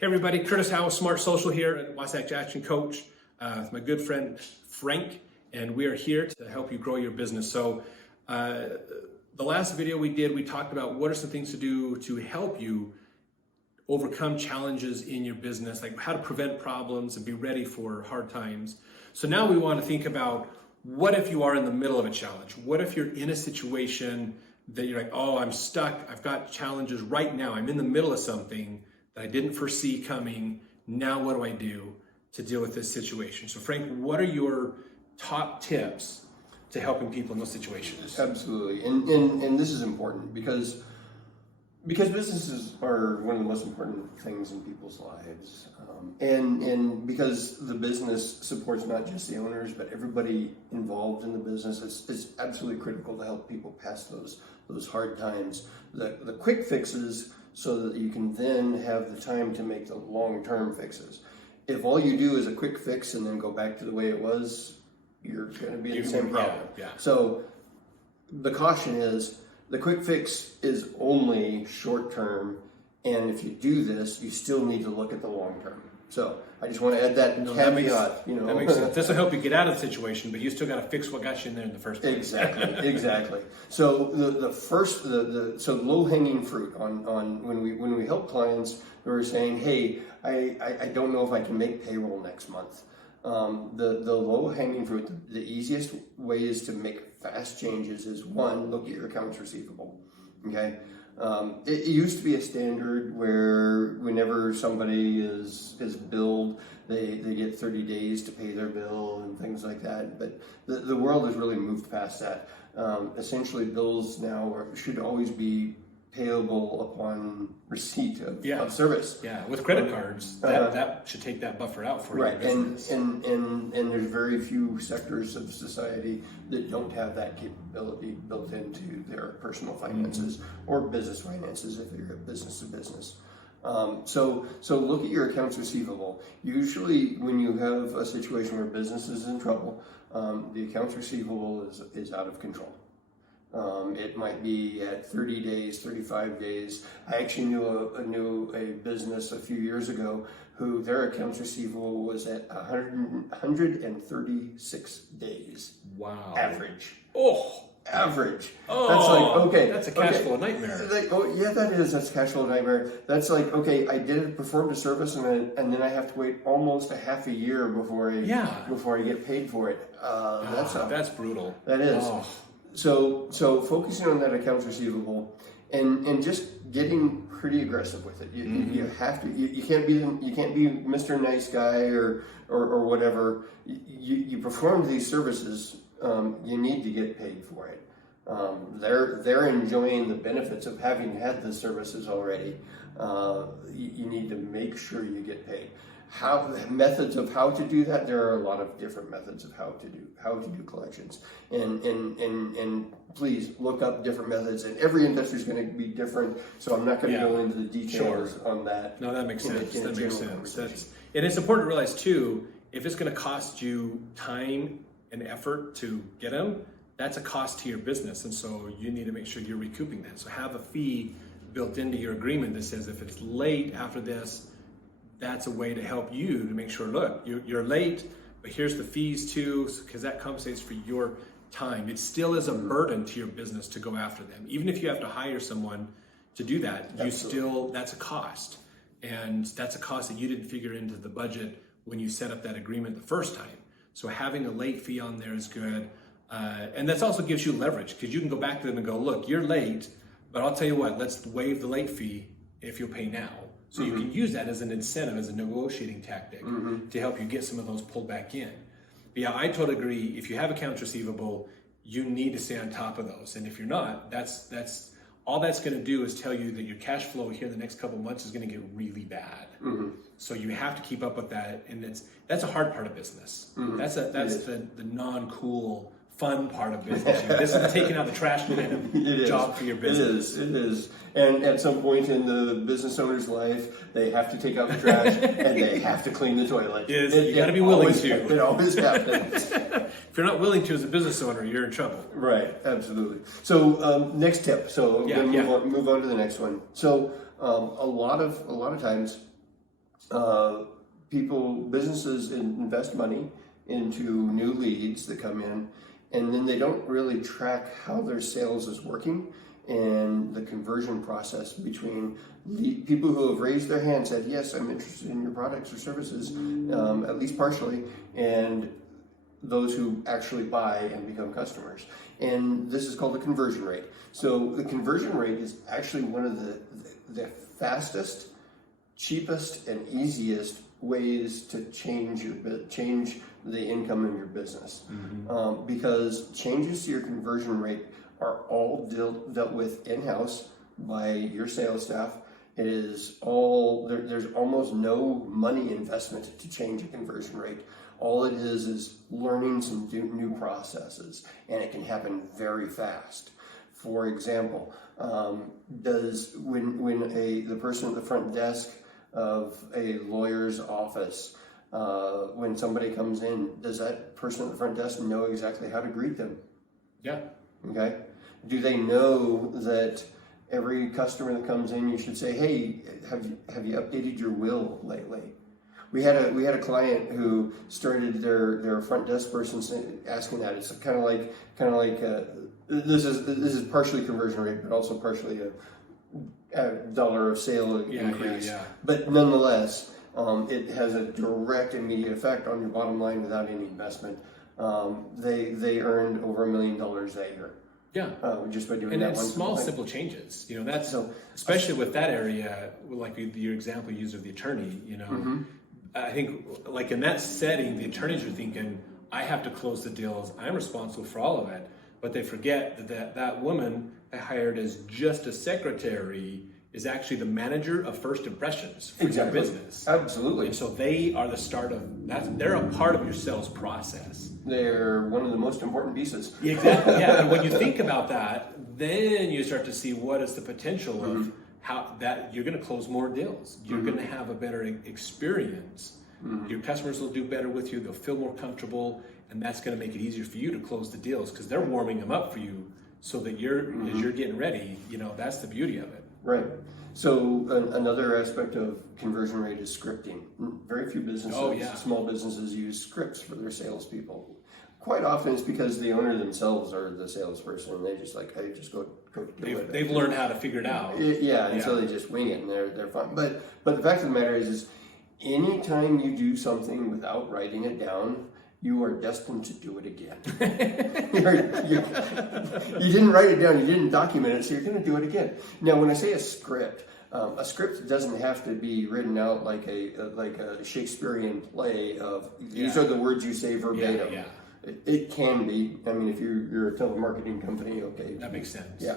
Hey everybody, Curtis Howell, Smart Social here at Wasatch Action Coach with my good friend Frank, and we are here to help you grow your business. So the last video we did, we talked about what are some things to do to help you overcome challenges in your business, like how to prevent problems and be ready for hard times. So now we want to think about what if you are in the middle of a challenge? What if you're in a situation that you're like, oh, I'm stuck, I've got challenges right now, I'm in the middle of something that I didn't foresee coming. Now what do I do to deal with this situation? So Frank, what are your top tips to helping people in those situations? Absolutely, and this is important because businesses are one of the most important things in people's lives, and because the business supports not just the owners but everybody involved in the business. It's absolutely critical to help people pass those hard times. The quick fixes, so that you can then have the time to make the long-term fixes. If all you do is a quick fix and then go back to the way it was, you're going to be in the same problem. Yeah. So the caution is the quick fix is only short-term, and if you do this, you still need to look at the long-term. So I just want to add that caveat. That makes sense. This will help you get out of the situation, but you still got to fix what got you in there in the first place. Exactly. So the first, so low-hanging fruit on when we help clients who are saying, hey, I don't know if I can make payroll next month. The low-hanging fruit, the easiest way is to make fast changes is, one, look at your accounts receivable. Okay. It used to be a standard where whenever somebody is billed, they get 30 days to pay their bill and things like that. But the world has really moved past that. Essentially, bills now should always be payable upon receipt of service. Yeah, with credit cards, that should take that buffer out for right. your business. And there's very few sectors of society that don't have that capability built into their personal finances or business finances if you're a business to business. So look at your accounts receivable. Usually when you have a situation where business is in trouble, the accounts receivable is out of control. It might be at 30 days, 35 days. I actually knew a business a few years ago who their accounts receivable was at 136 days. Wow. Average. Average. Oh, that's like, okay. That's a cash flow nightmare. That's a cash flow nightmare. That's like, okay, I performed a service and then I have to wait almost a half a year before I get paid for it. That's brutal. That is. Oh. So focusing on that accounts receivable and just getting pretty aggressive with it. You have to. You can't be Mr. Nice Guy or whatever. You perform these services. You need to get paid for it. They're enjoying the benefits of having had the services already. You need to make sure you get paid. Methods of how to do that, there are a lot of different methods of how to do collections, and please look up different methods, and every industry is going to be different, so I'm not going to go into the details on that. No, that makes sense. That makes sense. And it's important to realize too, if it's going to cost you time and effort to get them, that's a cost to your business, and so you need to make sure you're recouping that. So have a fee built into your agreement that says if it's late after this, that's a way to help you to make sure, look, you're late, but here's the fees too, because that compensates for your time. It still is a burden to your business to go after them. Even if you have to hire someone to do that, that's a cost. And that's a cost that you didn't figure into the budget when you set up that agreement the first time. So having a late fee on there is good. And that also gives you leverage, because you can go back to them and go, look, you're late, but I'll tell you what, let's waive the late fee if you'll pay now. So you can use that as an incentive, as a negotiating tactic to help you get some of those pulled back in. But yeah, I totally agree. If you have accounts receivable, you need to stay on top of those. And if you're not, that's all that's going to do is tell you that your cash flow here in the next couple of months is going to get really bad. So you have to keep up with that, and that's a hard part of business. That's the non-cool, fun part of business. This is taking out the trash can job for your business. It is. And at some point in the business owner's life, they have to take out the trash and they have to clean the toilet. You got to be willing to. It always happens. If you're not willing to as a business owner, you're in trouble. Right, absolutely. So next tip. So move on to the next one. So a lot of times, Businesses invest money into new leads that come in, and then they don't really track how their sales is working and the conversion process between people who have raised their hand, said, yes, I'm interested in your products or services, at least partially, and those who actually buy and become customers. And this is called the conversion rate. So the conversion rate is actually one of the fastest, cheapest, and easiest ways to change the income in your business. Because changes to your conversion rate are all dealt with in-house by your sales staff. It is all, there's almost no money investment to change a conversion rate. All it is learning some new processes, and it can happen very fast. For example, when the person at the front desk of a lawyer's office, when somebody comes in, does that person at the front desk know exactly how to greet them? Yeah. Okay. Do they know that every customer that comes in, you should say, hey, have you updated your will lately? We had a client who started their front desk person asking that. It's kind of like this is partially conversion rate, but also partially a dollar of sale increase. Yeah. But nonetheless, it has a direct immediate effect on your bottom line without any investment. They earned over $1 million that year. Yeah, just by doing and that it's one small, thing. simple changes. That's especially with that area, like your example you used of the attorney. I think like in that setting, the attorneys are thinking, I have to close the deals. I'm responsible for all of it. But they forget that woman I hired as just a secretary is actually the manager of first impressions for your business. Absolutely. And so they are the start of that. They're a part of your sales process. They're one of the most important pieces. Exactly. Yeah. And when you think about that, then you start to see what is the potential of how that you're going to close more deals. You're going to have a better experience. Your customers will do better with you. They'll feel more comfortable, and that's going to make it easier for you to close the deals because they're warming them up for you, so that as you're getting ready. That's the beauty of it. Right. So another aspect of conversion rate is scripting. Very few businesses, small businesses, use scripts for their salespeople. Quite often it's because the owner themselves are the salesperson, and they just hey, just go do it. They've learned how to figure it out. So they just wing it, and they're fine. But the fact of the matter is anytime you do something without writing it down, you are destined to do it again. You didn't write it down, you didn't document it, so you're going to do it again. Now, when I say a script doesn't have to be written out like a Shakespearean play of these are the words you say verbatim. Yeah. It can be. I mean, if you're a telemarketing company, okay, that makes sense. Yeah.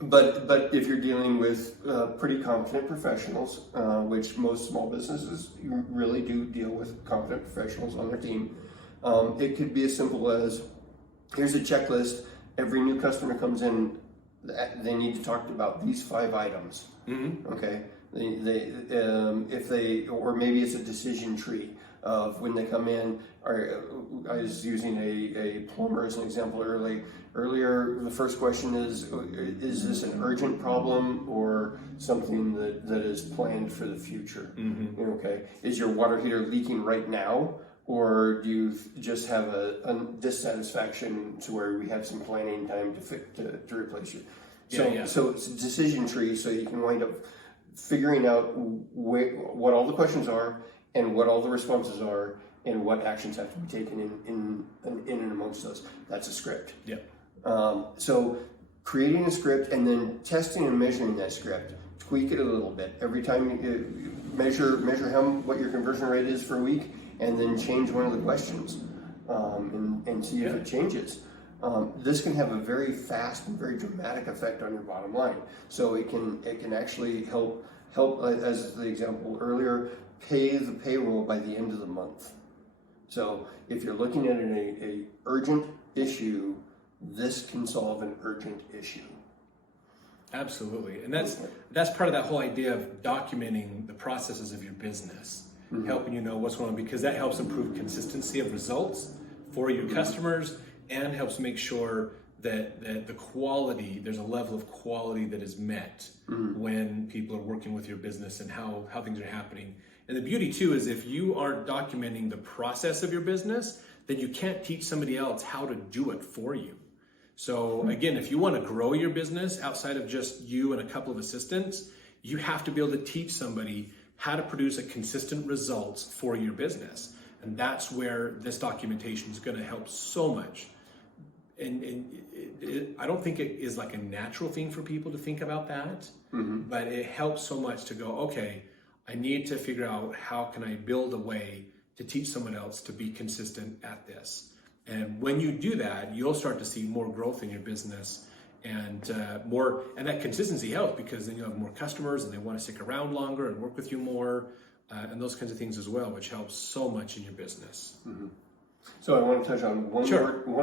But if you're dealing with pretty competent professionals, which most small businesses really do deal with competent professionals on their team, it could be as simple as, here's a checklist. Every new customer comes in, they need to talk about these 5 items. Okay, or maybe it's a decision tree of when they come in. I was using a plumber as an example earlier. The first question is this an urgent problem or something that is planned for the future? Okay, is your water heater leaking right now, or do you just have a dissatisfaction to where we have some planning time to replace it? So it's a decision tree, so you can wind up figuring out what all the questions are and what all the responses are and what actions have to be taken in and amongst those. That's a script. Yeah. So creating a script and then testing and measuring that script, tweak it a little bit. Every time you measure what your conversion rate is for a week, and then change one of the questions and see if it changes. This can have a very fast and very dramatic effect on your bottom line. So it can actually help, as the example earlier, pay the payroll by the end of the month. So if you're looking at an urgent issue, this can solve an urgent issue. Absolutely. And that's part of that whole idea of documenting the processes of your business, helping you know what's going on, because that helps improve consistency of results for your customers and helps make sure that the quality, there's a level of quality that is met when people are working with your business and how things are happening. And the beauty too is if you aren't documenting the process of your business, then you can't teach somebody else how to do it for you. So again, if you want to grow your business outside of just you and a couple of assistants, you have to be able to teach somebody how to produce a consistent results for your business. And that's where this documentation is going to help so much. And I don't think it is like a natural thing for people to think about that, but it helps so much to go, okay, I need to figure out how can I build a way to teach someone else to be consistent at this. And when you do that, you'll start to see more growth in your business and that consistency helps because then you have more customers and they want to stick around longer and work with you more and those kinds of things as well, which helps so much in your business. So I want to touch on one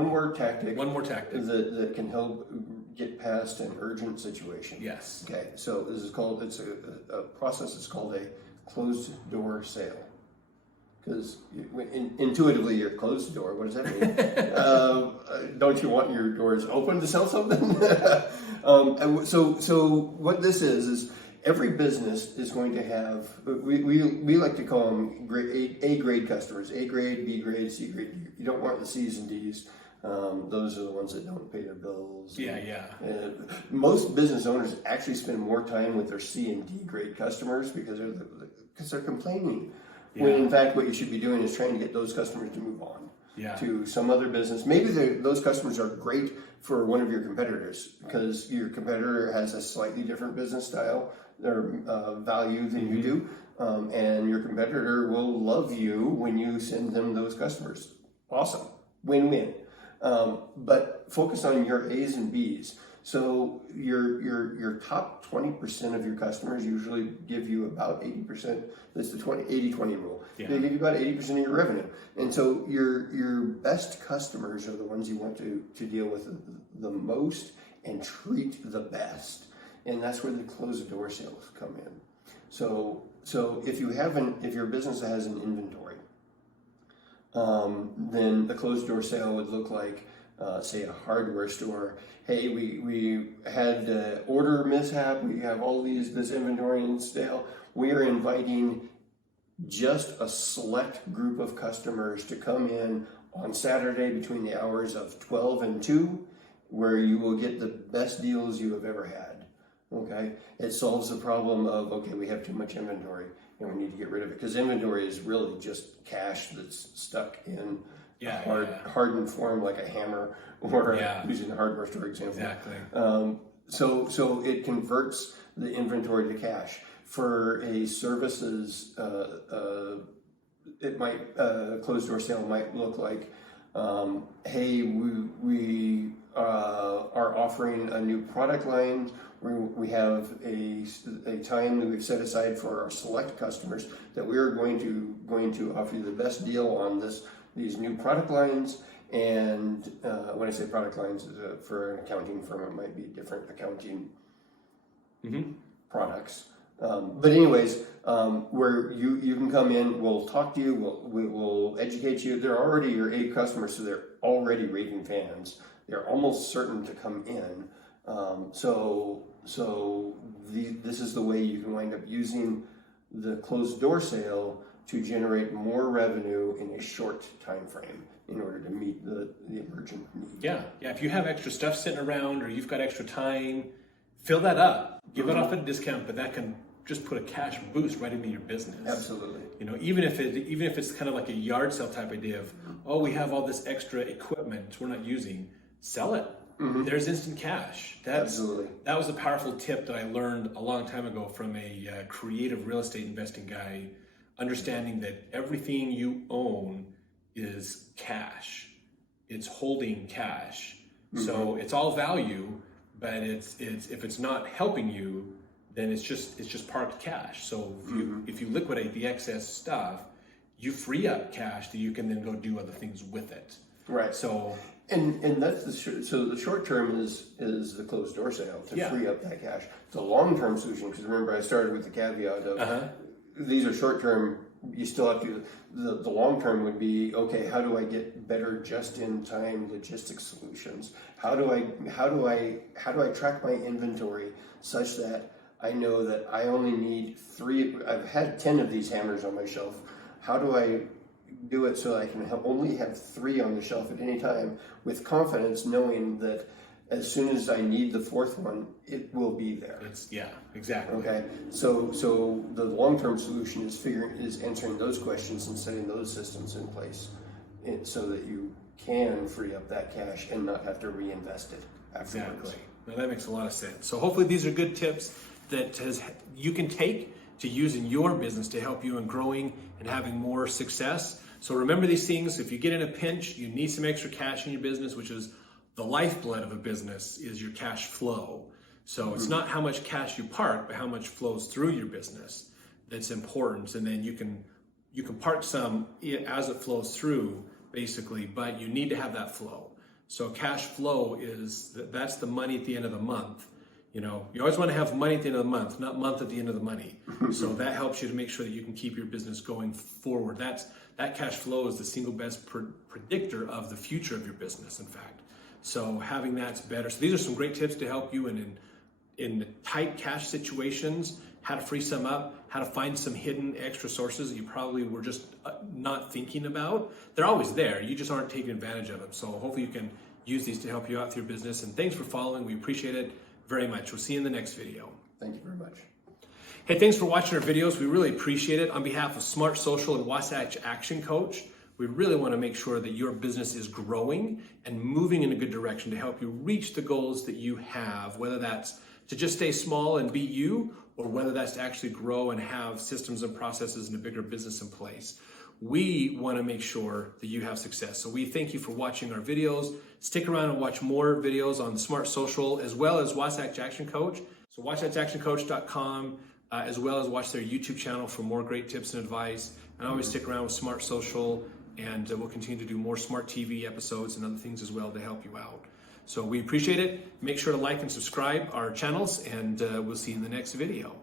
more tactic. One more tactic that can help get past an urgent situation. Yes. Okay. So this is called, it's a process. It's called a closed door sale. Because intuitively, you're closed door. What does that mean? Don't you want your doors open to sell something? So what this is every business is going to have, we like to call them A grade customers, A grade, B grade, C grade. You don't want the C's and D's. Those are the ones that don't pay their bills. Yeah. Most business owners actually spend more time with their C and D grade customers because they're complaining. Yeah. When in fact, what you should be doing is trying to get those customers to move on to some other business. Maybe those customers are great for one of your competitors because your competitor has a slightly different business style or value than you do. And your competitor will love you when you send them those customers. Awesome. Win-win. But focus on your A's and B's. So your top 20% of your customers usually give you about 80%. That's the 80-20 rule. Yeah. They give you about 80% of your revenue. And so your best customers are the ones you want to deal with the most and treat the best. And that's where the closed door sales come in. So if your business has an inventory, then the closed door sale would look like, say, a hardware store. Hey, we had the order mishap. We have all this inventory in stale. We are inviting just a select group of customers to come in on Saturday between the hours of 12 and 2, where you will get the best deals you have ever had. Okay, it solves the problem of, okay, we have too much inventory and we need to get rid of it, because inventory is really just cash that's stuck in hardened form like a hammer, or using the hardware store example. Exactly. So it converts the inventory to cash. For a services, it might closed door sale might look like, hey, we are offering a new product line. We have a time that we've set aside for our select customers that we are going to offer you the best deal on these new product lines. And when I say product lines, for an accounting firm, it might be different accounting products. But anyways, where you can come in, we'll talk to you, we'll educate you. They're already your A customers, so they're already raving fans. They're almost certain to come in. This is the way you can wind up using the closed door sale to generate more revenue in a short time frame in order to meet the emergent need. Yeah. If you have extra stuff sitting around or you've got extra time, fill that up. Give it off at a discount, but that can just put a cash boost right into your business. Absolutely. Even if it's kind of like a yard sale type idea of, we have all this extra equipment we're not using, sell it. There's instant cash. Absolutely. That was a powerful tip that I learned a long time ago from a creative real estate investing guy, understanding that everything you own is cash. It's holding cash. So it's all value, but it's if it's not helping you, then it's just parked cash. So if you liquidate the excess stuff, you free up cash that you can then go do other things with it. Right. So and that's the short term is the closed door sale to free up that cash. The long term solution, because remember I started with the caveat of these are short term you still have to, the long term would be, okay, how do I get better just-in-time logistics solutions? How do I track my inventory such that I know that I only need 3, I've had 10 of these hammers on my shelf. How do I do it so I can only have 3 on the shelf at any time with confidence, knowing that as soon as I need the 4th one, it will be there. Yeah, exactly. Okay, so the long-term solution is answering those questions and setting those systems in place, so that you can free up that cash and not have to reinvest it afterwards. Exactly. Now that makes a lot of sense. So hopefully these are good tips that you can take to use in your business to help you in growing and having more success. So remember these things. If you get in a pinch, you need some extra cash in your business, which is the lifeblood of a business, is your cash flow. So it's not how much cash you park, but how much flows through your business that's important. And then you can park some as it flows through, basically, but you need to have that flow. So cash flow that's the money at the end of the month. You always want to have money at the end of the month, not month at the end of the money. So that helps you to make sure that you can keep your business going forward. That cash flow is the single best predictor of the future of your business, in fact. So having that's better. So these are some great tips to help you in tight cash situations, how to free some up, how to find some hidden extra sources that you probably were just not thinking about. They're always there. You just aren't taking advantage of them. So hopefully you can use these to help you out with your business. And thanks for following. We appreciate it very much. We'll see you in the next video. Thank you very much. Hey, thanks for watching our videos. We really appreciate it. On behalf of Smart Social and Wasatch Action Coach, we really want to make sure that your business is growing and moving in a good direction to help you reach the goals that you have, whether that's to just stay small and be you, or whether that's to actually grow and have systems and processes and a bigger business in place. We want to make sure that you have success. So we thank you for watching our videos. Stick around and watch more videos on Smart Social as well as Wasatch Action Coach. So wasatchactioncoach.com, as well as watch their YouTube channel for more great tips and advice. And always stick around with Smart Social, and we'll continue to do more Smart TV episodes and other things as well to help you out. So we appreciate it. Make sure to like and subscribe our channels, and we'll see you in the next video.